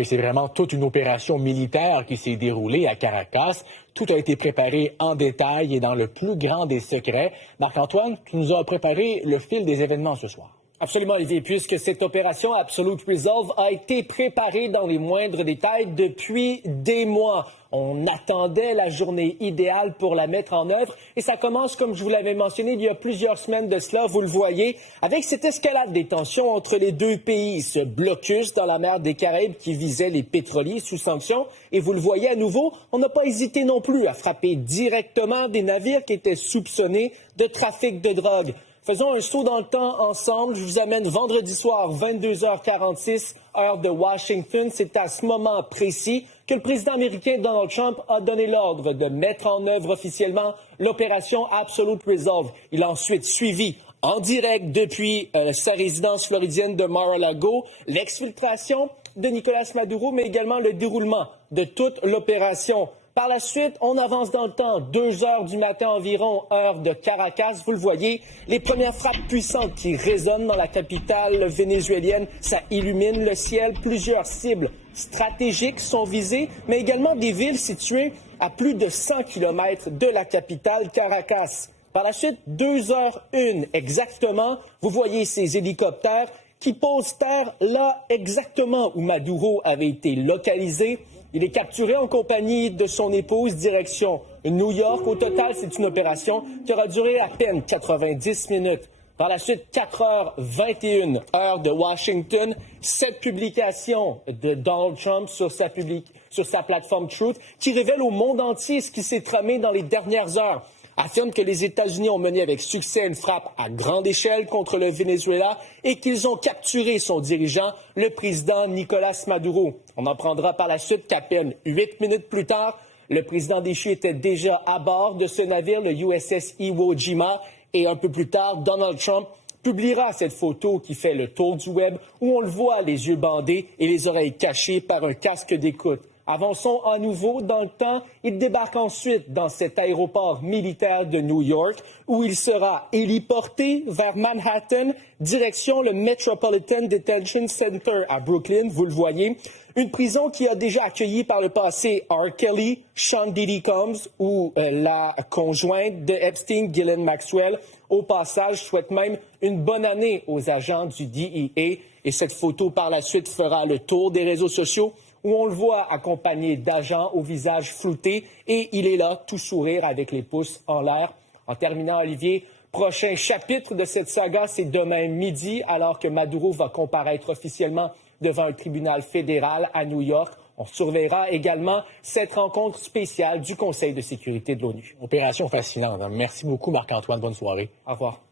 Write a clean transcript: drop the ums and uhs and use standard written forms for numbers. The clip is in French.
Et c'est vraiment toute une opération militaire qui s'est déroulée à Caracas. Tout a été préparé en détail et dans le plus grand des secrets. Marc-Antoine, tu nous as préparé le fil des événements ce soir. Absolument, Olivier, puisque cette opération Absolute Resolve a été préparée dans les moindres détails depuis des mois. On attendait la journée idéale pour la mettre en œuvre et ça commence, comme je vous l'avais mentionné, il y a plusieurs semaines de cela, vous le voyez, avec cette escalade des tensions entre les deux pays, ce blocus dans la mer des Caraïbes qui visait les pétroliers sous sanction. Et vous le voyez à nouveau, on n'a pas hésité non plus à frapper directement des navires qui étaient soupçonnés de trafic de drogue. Faisons un saut dans le temps ensemble. Je vous amène vendredi soir, 22h46, heure de Washington. C'est à ce moment précis que le président américain Donald Trump a donné l'ordre de mettre en œuvre officiellement l'opération Absolute Resolve. Il a ensuite suivi en direct depuis sa résidence floridienne de Mar-a-Lago l'exfiltration de Nicolas Maduro, mais également le déroulement de toute l'opération. Par la suite, on avance dans le temps, 2 heures du matin environ, heure de Caracas. Vous le voyez, les premières frappes puissantes qui résonnent dans la capitale vénézuélienne, ça illumine le ciel. Plusieurs cibles stratégiques sont visées, mais également des villes situées à plus de 100 km de la capitale Caracas. Par la suite, 2h01 exactement, vous voyez ces hélicoptères qui posent terre là exactement où Maduro avait été localisé. Il est capturé en compagnie de son épouse, direction New York. Au total, c'est une opération qui aura duré à peine 90 minutes. Par la suite, 4h21, heure de Washington, cette publication de Donald Trump sur sa plateforme Truth qui révèle au monde entier ce qui s'est tramé dans les dernières heures. Affirme que les États-Unis ont mené avec succès une frappe à grande échelle contre le Venezuela et qu'ils ont capturé son dirigeant, le président Nicolas Maduro. On apprendra par la suite qu'à peine 8 minutes plus tard, le président déchu était déjà à bord de ce navire, le USS Iwo Jima, et un peu plus tard, Donald Trump publiera cette photo qui fait le tour du web où on le voit les yeux bandés et les oreilles cachées par un casque d'écoute. Avançons à nouveau dans le temps. Il débarque ensuite dans cet aéroport militaire de New York où il sera héliporté vers Manhattan, direction le Metropolitan Detention Center à Brooklyn, vous le voyez. Une prison qui a déjà accueilli par le passé R. Kelly, Sean Diddy Combs ou la conjointe de Epstein, Ghislaine Maxwell. Au passage, je souhaite même une bonne année aux agents du DEA. Et cette photo par la suite fera le tour des réseaux sociaux où on le voit accompagné d'agents au visage flouté et il est là, tout sourire avec les pouces en l'air. En terminant, Olivier, prochain chapitre de cette saga, c'est demain midi, alors que Maduro va comparaître officiellement devant un tribunal fédéral à New York. On surveillera également cette rencontre spéciale du Conseil de sécurité de l'ONU. Opération fascinante. Merci beaucoup, Marc-Antoine. Bonne soirée. Au revoir.